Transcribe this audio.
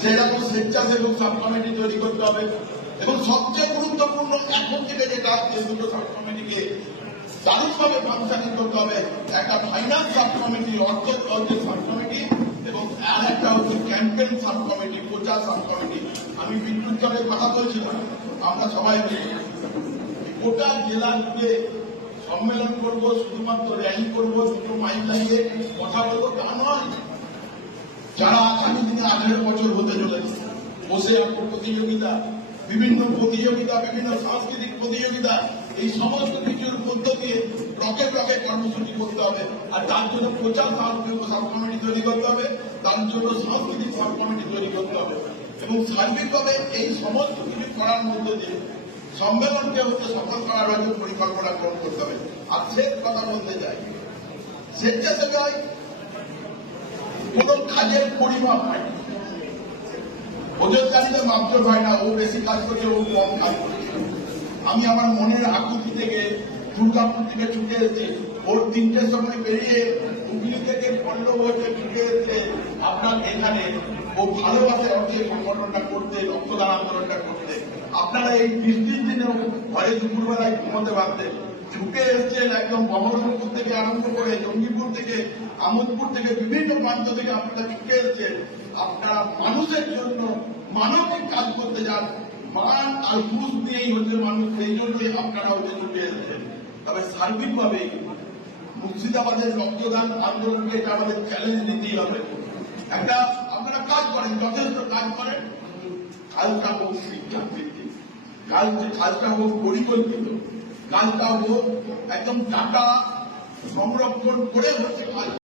সেরকম স্বেচ্ছাসেবক sub committee তৈরি করতে হবে। এবং সবচেয়ে গুরুত্বপূর্ণ এখন থেকে যেটা যে দুটো সাব কমিটিকে দারুণভাবে ফাংশনিং করতে হবে, একটা ফাইন্যান্স সাব কমিটি, অর্থের সাব কমিটি, এবং আর একটা হচ্ছে ক্যাম্পেইন সাব কমিটি, প্রচার সাব কমিটি। আমি বিদ্যুৎ চরের কথা বলছিলাম, আমরা সবাই গোটা জেলা জুড়ে সম্মেলন করব, শুধুমাত্র র্যালি করবো, দুটো মাইক লাগিয়ে কথা বলবো তা নয়। যারা আগামী দিনে 18 বছর হতে চলেছে, বসে আঁকো প্রতিযোগিতা, বিভিন্ন সাংস্কৃতিক প্রতিযোগিতা, এই সমস্ত কিছুর মধ্য দিয়ে রকে কর্মসূচি করতে হবে। আর তার জন্য প্রচার সাব কমিটি তৈরি করতে হবে, তার জন্য সাংস্কৃতিক সাব কমিটি তৈরি করতে হবে। এবং সার্বিকভাবে এই সমস্ত কিছু করার মধ্য দিয়ে সম্মেলনকে সফল করার আগে পরিকল্পনা গ্রহণ করতে হবে। আর শেষ কথা বলতে চাই, স্বেচ্ছাসেবায় কোন কাজের পরিমাপ হয় না, ওদের কাজে মাপতে হয় না, ও বেশি কাজ করছে, ও কম কাজ করছে। আমি আমার মনের আকুতি থেকে দুর্গাপুর থেকে ছুটে এসেছি, ওর 3টের সময় বেরিয়ে হুগলি থেকে 15 বছর ছুটে এসেছে আপনার এখানে। ও ভালোবাসে হচ্ছে সংগঠনটা করতে, রক্তদান আন্দোলনটা করতে। আপনারা এই বৃষ্টির দিনেও ঘরে দুপুরবেলায় ঘুমোতে পারতেন, ছুটে এসছেন একদম বহরমপুর থেকে আরম্ভ করে জঙ্গিপুর থেকে, আমোদপুর থেকে, বিভিন্ন প্রান্ত থেকে আপনারা ছুটে এসছেন। আপনারা মানুষের জন্য মানবিক কাজ করতে যান, মান আর ঘুষ নিয়েই হচ্ছে মানুষ, সেই জন্যই আপনারা ওদের ছুটে এসেছেন। তবে সার্বিকভাবে মুর্শিদাবাদের রক্তদান আন্দোলনকে এটা আমাদের চ্যালেঞ্জ নিতেই হবে। একটা আপনারা কাজ করেন, যথেষ্ট কাজ করেন, কাজটা হোক শিক্ষাভিত্তিক, কাজটা হোক পরিকল্পিত, কাজটা হোক একদম ডাটা সংরক্ষণ করে হচ্ছে কাজ।